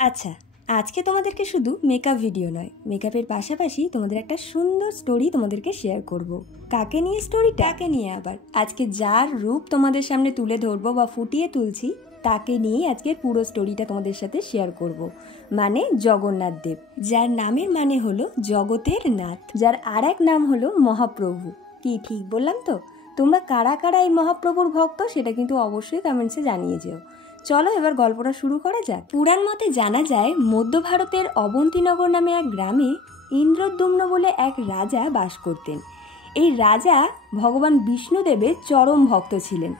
আচ্ছা, আজকে তোমাদেরকে শুধু মেকআপ ভিডিও নয়, মেকআপের পাশাপাশি তোমাদের একটা সুন্দর স্টোরি তোমাদেরকে শেয়ার করব। কাকে নিয়ে স্টোরিটাকে নিয়ে আবার আজকে যার রূপ তোমাদের সামনে তুলে ধরবো বা ফুটিয়ে তুলছি তাকে নিয়েই আজকের পুরো স্টোরিটা তোমাদের সাথে শেয়ার করব। মানে জগন্নাথ দেব, যার নামের মানে হলো জগতের নাথ, যার আর এক নাম হলো মহাপ্রভু। কি ঠিক বললাম তো? তোমরা কারা কারা এই মহাপ্রভুর ভক্ত সেটা কিন্তু অবশ্যই কমেন্টসে জানিয়ে যেও। চলো এবার গল্পটা শুরু করা যাক। পুরাণ মতে জানা যায় মধ্য ভারতের অবন্তীনগর নামে এক গ্রামে ইন্দ্রদ্যুম্ন বলে এক রাজা বাস করতেন। এই রাজা ভগবান বিষ্ণুদেবের চরম ভক্ত ছিলেন।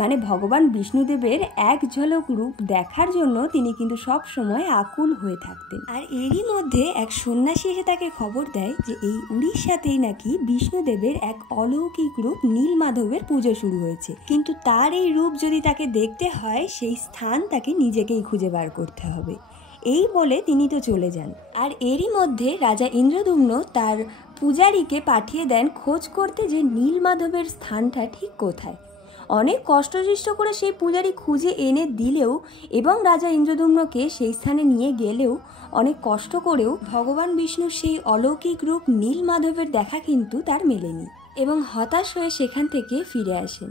মানে ভগবান বিষ্ণুদেবের এক ঝলক রূপ দেখার জন্য তিনি কিন্তু সব সময় আকুল হয়ে থাকতেন। আর এরই মধ্যে এক সন্ন্যাসী এসে তাকে খবর দেয় যে এই উড়িষ্যাতেই নাকি বিষ্ণুদেবের এক অলৌকিক রূপ নীলমাধবের পুজো শুরু হয়েছে, কিন্তু তার এই রূপ যদি তাকে দেখতে হয় সেই স্থান তাকে নিজেকেই খুঁজে বার করতে হবে। এই বলে তিনি তো চলে যান। আর এরই মধ্যে রাজা ইন্দ্রদ্যুম্ন তার পূজারীকে পাঠিয়ে দেন খোঁজ করতে যে নীলমাধবের স্থানটা ঠিক কোথায়। অনেক কষ্টসৃষ্ট করে সেই পূজারী খুঁজে এনে দিলেও এবং রাজা ইন্দ্রদ্যুম্নকে সেই স্থানে নিয়ে গেলেও অনেক কষ্ট করেও ভগবান বিষ্ণুর সেই অলৌকিক রূপ নীলমাধবের দেখা কিন্তু তার মেলেনি এবং হতাশ হয়ে সেখান থেকে ফিরে আসেন।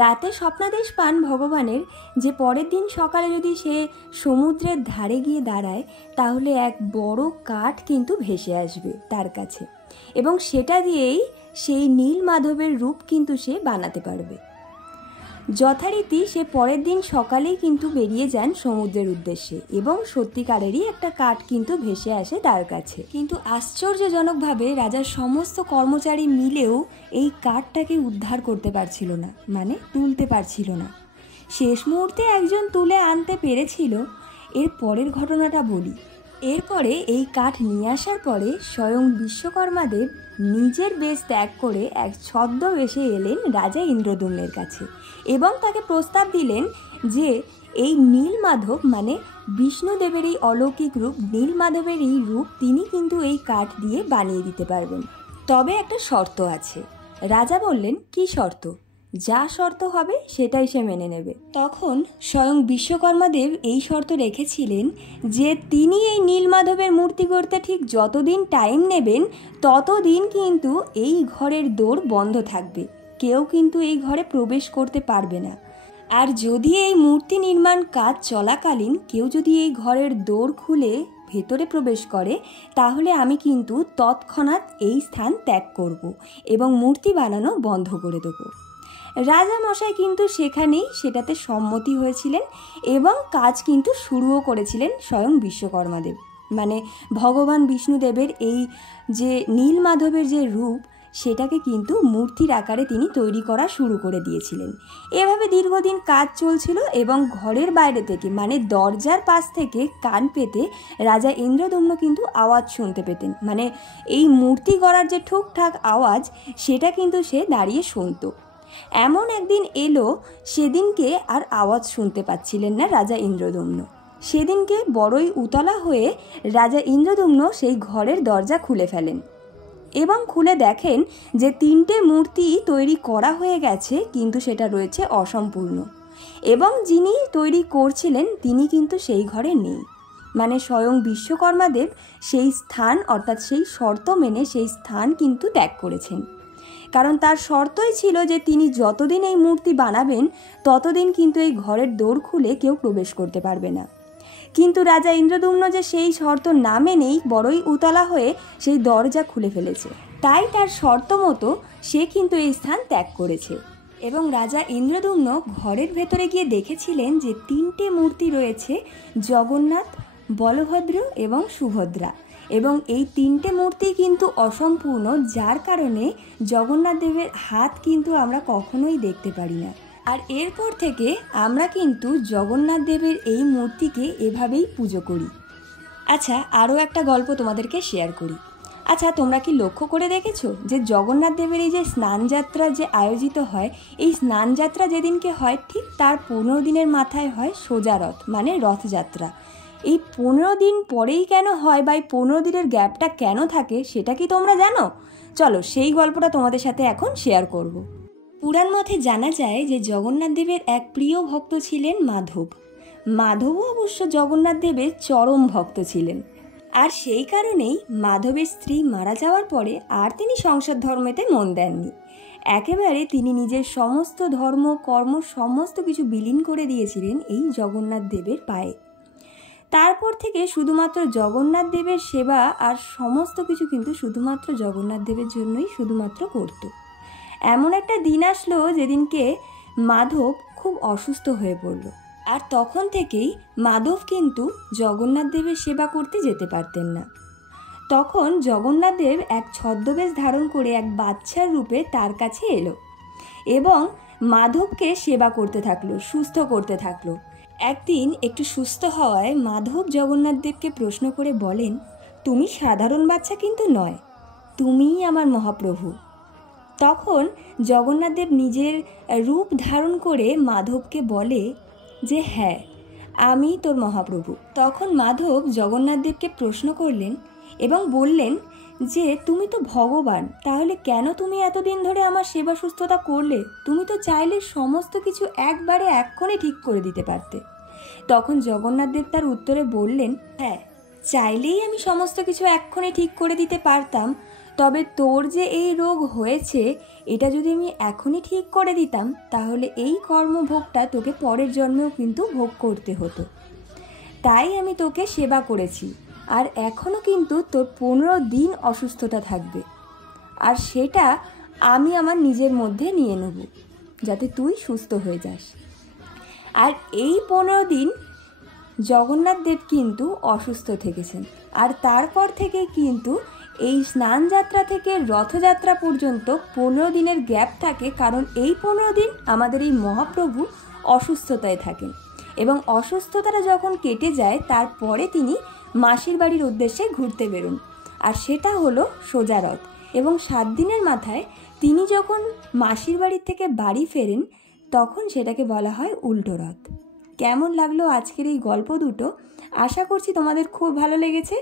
রাতে স্বপ্নাদেশ পান ভগবানের যে পরের দিন সকালে যদি সে সমুদ্রের ধারে গিয়ে দাঁড়ায় তাহলে এক বড় কাঠ কিন্তু ভেসে আসবে তার কাছে এবং সেটা দিয়েই সেই নীলমাধবের রূপ কিন্তু সে বানাতে পারবে। যথারীতি সে পরের দিন সকালেই কিন্তু বেরিয়ে যান সমুদ্রের উদ্দেশ্যে এবং সত্যিকারেরই একটা কাঠ কিন্তু ভেসে আসে তার কাছে। কিন্তু আশ্চর্যজনকভাবে রাজার সমস্ত কর্মচারী মিলেও এই কাঠটাকে উদ্ধার করতে পারছিল না, মানে তুলতে পারছিল না। শেষ মুহূর্তে একজন তুলে আনতে পেরেছিল। এর পরের ঘটনাটা বলি। এরপরে এই কাঠ নিয়ে আসার পরে স্বয়ং বিশ্বকর্মাদেব নিজের বেশ ত্যাগ করে এক ছদ্মবেশে এলেন রাজা ইন্দ্রদ্যুম্নের কাছে এবং তাকে প্রস্তাব দিলেন যে এই নীলমাধব মানে বিষ্ণুদেবের এই অলৌকিক রূপ, নীলমাধবের এই রূপ তিনি কিন্তু এই কাঠ দিয়ে বানিয়ে দিতে পারবেন। তবে একটা শর্ত আছে। রাজা বললেন, কি শর্ত? যা শর্ত হবে সেটাই সে মেনে নেবে। তখন স্বয়ং বিশ্বকর্মাদেব এই শর্ত রেখেছিলেন যে তিনি এই নীলমাধবের মূর্তি করতে ঠিক যতদিন টাইম নেবেন ততদিন কিন্তু এই ঘরের দোর বন্ধ থাকবে, কেউ কিন্তু এই ঘরে প্রবেশ করতে পারবে না। আর যদি এই মূর্তি নির্মাণ কাজ চলাকালীন কেউ যদি এই ঘরের দোর খুলে ভেতরে প্রবেশ করে তাহলে আমি কিন্তু তৎক্ষণাৎ এই স্থান ত্যাগ করব এবং মূর্তি বানানো বন্ধ করে দেবো। রাজা মশাই কিন্তু সেখানেই সেটাতে সম্মতি হয়েছিলেন এবং কাজ কিন্তু শুরুও করেছিলেন স্বয়ং বিশ্বকর্মাদেব। মানে ভগবান বিষ্ণুদেবের এই যে নীলমাধবের যে রূপ সেটাকে কিন্তু মূর্তির আকারে তিনি তৈরি করা শুরু করে দিয়েছিলেন। এভাবে দীর্ঘদিন কাজ চলছিল এবং ঘরের বাইরে থেকে মানে দরজার পাশ থেকে কান পেতে রাজা ইন্দ্রদ্যুম্ন কিন্তু আওয়াজ শুনতে পেতেন। মানে এই মূর্তি গড়ার যে ঠুকঠাক আওয়াজ সেটা কিন্তু সে দাঁড়িয়ে শুনত। এমন একদিন এলো সেদিনকে আর আওয়াজ শুনতে পাচ্ছিলেন না রাজা ইন্দ্রদ্যুম্ন। সেদিনকে বড়ই উতলা হয়ে রাজা ইন্দ্রদ্যুম্ন সেই ঘরের দরজা খুলে ফেলেন এবং খুলে দেখেন যে 3টে মূর্তি তৈরি করা হয়ে গেছে কিন্তু সেটা রয়েছে অসম্পূর্ণ এবং যিনি তৈরি করছিলেন তিনি কিন্তু সেই ঘরে নেই। মানে স্বয়ং বিশ্বকর্মাদেব সেই স্থান অর্থাৎ সেই শর্ত মেনে সেই স্থান কিন্তু ত্যাগ করেছেন, কারণ তার শর্তই ছিল যে তিনি যতদিন এই মূর্তি বানাবেন ততদিন কিন্তু এই ঘরের দোর খুলে কেউ প্রবেশ করতে পারবে না। কিন্তু রাজা ইন্দ্রদ্যুম্ন যে সেই শর্ত না মেনেই বড়ই উতলা হয়ে সেই দরজা খুলে ফেলেছে, তাই তার শর্ত মতো সে কিন্তু এই স্থান ত্যাগ করেছে। এবং রাজা ইন্দ্রদ্যুম্ন ঘরের ভেতরে গিয়ে দেখেছিলেন যে 3টে মূর্তি রয়েছে, জগন্নাথ, বলভদ্র এবং সুভদ্রা, এবং এই 3টে মূর্তি কিন্তু অসম্পূর্ণ, যার কারণে জগন্নাথ দেবের হাত কিন্তু আমরা কখনোই দেখতে পারি না। আর এরপর থেকে আমরা কিন্তু জগন্নাথ দেবের এই মূর্তিকে এভাবেই পুজো করি। আচ্ছা, আরও একটা গল্প তোমাদেরকে শেয়ার করি। আচ্ছা, তোমরা কি লক্ষ্য করে দেখেছো যে জগন্নাথ দেবের এই যে স্নানযাত্রা যে আয়োজিত হয়, এই স্নানযাত্রা যেদিনকে হয় ঠিক তার 15 দিনের মাথায় হয় সোজা রথ মানে রথযাত্রা। এই 15 দিন পরেই কেন হয় বা এই 15 দিনের গ্যাপটা কেন থাকে সেটা কি তোমরা জানো? চলো সেই গল্পটা তোমাদের সাথে এখন শেয়ার করব। পুরাণ মতে জানা যায় যে জগন্নাথ দেবের এক প্রিয় ভক্ত ছিলেন মাধব। মাধবও অবশ্য জগন্নাথ দেবের চরম ভক্ত ছিলেন, আর সেই কারণেই মাধবের স্ত্রী মারা যাওয়ার পরে আর তিনি সংসার ধর্মেতে মন দেননি। একেবারে তিনি নিজের সমস্ত ধর্ম কর্ম সমস্ত কিছু বিলীন করে দিয়েছিলেন এই জগন্নাথ দেবের পায়ে। তারপর থেকে শুধুমাত্র জগন্নাথ দেবের সেবা আর সমস্ত কিছু কিন্তু শুধুমাত্র জগন্নাথ দেবের জন্যই শুধুমাত্র করত। এমন একটা দিন আসলো যেদিনকে মাধব খুব অসুস্থ হয়ে পড়ল, আর তখন থেকেই মাধব কিন্তু জগন্নাথ দেবের সেবা করতে যেতে পারতেন না। তখন জগন্নাথ দেব এক ছদ্মবেশ ধারণ করে এক বাচ্চার রূপে তার কাছে এলো এবং মাধবকে সেবা করতে থাকলো, সুস্থ করতে থাকলো। একদিন একটু সুস্থ হওয়ায় মাধব জগন্নাথ দেবকে প্রশ্ন করে বলেন, তুমি সাধারণ বাচ্চা কিন্তু নয়, তুমিই আমার মহাপ্রভু। তখন জগন্নাথ দেব নিজের রূপ ধারণ করে মাধবকে বলে যে হ্যাঁ, আমি তোর মহাপ্রভু। তখন মাধব জগন্নাথ দেবকে প্রশ্ন করলেন এবং বললেন যে তুমি তো ভগবান, তাহলে কেন তুমি এতদিন ধরে আমার সেবা সুস্থতা করলে? তুমি তো চাইলে সমস্ত কিছু একবারে এক্ষণে ঠিক করে দিতে পারতে। তখন জগন্নাথ দেব তার উত্তরে বললেন, হ্যাঁ, চাইলেই আমি সমস্ত কিছু এক্ষণে ঠিক করে দিতে পারতাম, তবে তোর যে এই রোগ হয়েছে এটা যদি আমি এখনই ঠিক করে দিতাম তাহলে এই কর্মভোগটা তোকে পরের জন্মেও কিন্তু ভোগ করতে হতো। তাই আমি তোকে সেবা করেছি, আর এখনও কিন্তু তোর 15 দিন অসুস্থতা থাকবে, আর সেটা আমি আমার নিজের মধ্যে নিয়ে নেব যাতে তুই সুস্থ হয়ে যাস। আর এই 15 দিন জগন্নাথ দেব কিন্তু অসুস্থ থেকেছেন, আর তারপর থেকে কিন্তু এই স্নান যাত্রা থেকে রথযাত্রা পর্যন্ত 15 দিনের গ্যাপ থাকে, কারণ এই 15 দিন আমাদের এই মহাপ্রভু অসুস্থতায় থাকেন এবং অসুস্থতাটা যখন কেটে যায় তারপরে তিনি মাসির বাড়ির উদ্দেশ্যে ঘুরতে বেরোন, আর সেটা হলো সোজা রথ। এবং 7 দিনের মাথায় তিনি যখন মাসির বাড়ির থেকে বাড়ি ফেরেন তখন সেটাকে বলা হয় উল্টো রথ। কেমন লাগলো আজকের এই গল্প দুটো? আশা করছি তোমাদের খুব ভালো লেগেছে।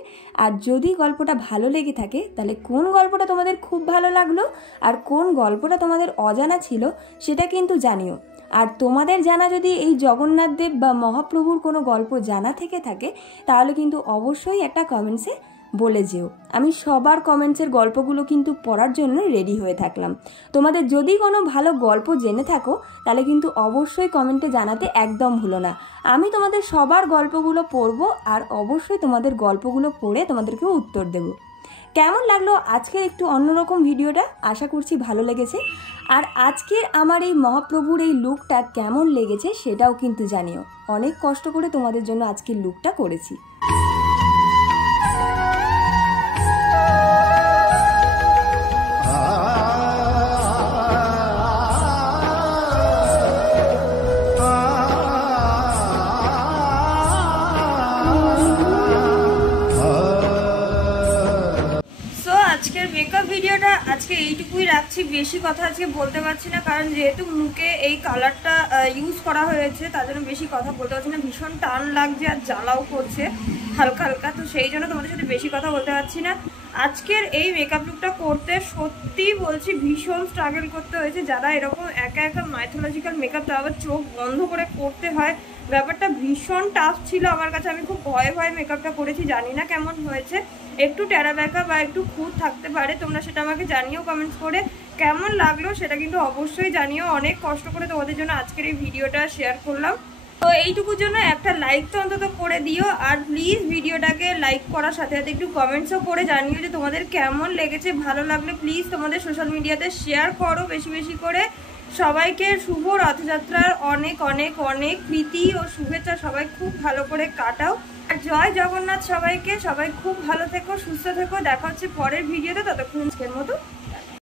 আর যদি গল্পটা ভালো লেগে থাকে তাহলে কোন গল্পটা তোমাদের খুব ভালো লাগলো আর কোন গল্পটা তোমাদের অজানা ছিল সেটা কিন্তু জানিও। আর তোমাদের জানা যদি এই জগন্নাথ দেব বা মহাপ্রভুর কোনো গল্প জানা থেকে থাকে তাহলে কিন্তু অবশ্যই একটা কমেন্টসে বলে যেও। আমি সবার কমেন্টসের গল্পগুলো কিন্তু পড়ার জন্য রেডি হয়ে থাকলাম। তোমাদের যদি কোনো ভালো গল্প জেনে থাকো তাহলে কিন্তু অবশ্যই কমেন্টে জানাতে একদম ভুলো না। আমি তোমাদের সবার গল্পগুলো পড়বো আর অবশ্যই তোমাদের গল্পগুলো পড়ে তোমাদেরকেও উত্তর দেব। কেমন লাগলো আজকের একটু অন্যরকম ভিডিওটা? আশা করছি ভালো লেগেছে। আর আজকের আমার এই মহাপ্রভুর এই লুকটা কেমন লেগেছে সেটাও কিন্তু জানিও। অনেক কষ্ট করে তোমাদের জন্য আজকের লুকটা করেছি। আজকের মেকআপ ভিডিওটা আজকে এইটুকুই রাখছি, বেশি কথা আজকে বলতে পারছি না, কারণ যেহেতু মুখে এই কালারটা ইউজ করা হয়েছে তার জন্য বেশি কথা বলতে পারছি না। ভীষণ টান লাগছে আর জ্বালাও করছে হালকা হালকা, তো সেই জন্য তোমাদের সাথে বেশি কথা বলতে পারছি না। আজকের এই মেকআপ লুকটা করতে সত্যি বলছি ভীষণ স্ট্রাগল করতে হয়েছে। যারা এরকম একা একা মাইথোলজিক্যাল মেকআপটা আবার চোখ বন্ধ করে করতে হয়, ব্যাপারটা ভীষণ টাফ ছিল আমার কাছে। আমি খুব ভয়ে ভয়ে মেকআপটা করেছি, জানি না কেমন হয়েছে। একটু টেরা বেঁকা বা একটু খুঁত থাকতে পারে, তোমরা সেটা আমাকে জানিও কমেন্টস করে। কেমন লাগলো সেটা কিন্তু অবশ্যই জানিও। অনেক কষ্ট করে তোমাদের জন্য আজকের এই ভিডিওটা শেয়ার করলাম, তো এইটুকুর জন্য একটা লাইক তো অন্তত করে দিও। আর প্লিজ ভিডিওটাকে লাইক করার সাথে সাথে একটু কমেন্টসও করে জানিও যে তোমাদের কেমন লেগেছে। ভালো লাগলে প্লিজ তোমাদের সোশ্যাল মিডিয়াতে শেয়ার করো বেশি বেশি করে। সবাইকে শুভ রথযাত্রার অনেক অনেক অনেক প্রীতি ও শুভেচ্ছা। সবাই খুব ভালো করে কাটাও। আর জয় জগন্নাথ সবাইকে। সবাই খুব ভালো থেকো, সুস্থ থেকো। দেখা হচ্ছে পরের ভিডিওতে, ততক্ষণ আজকের মতো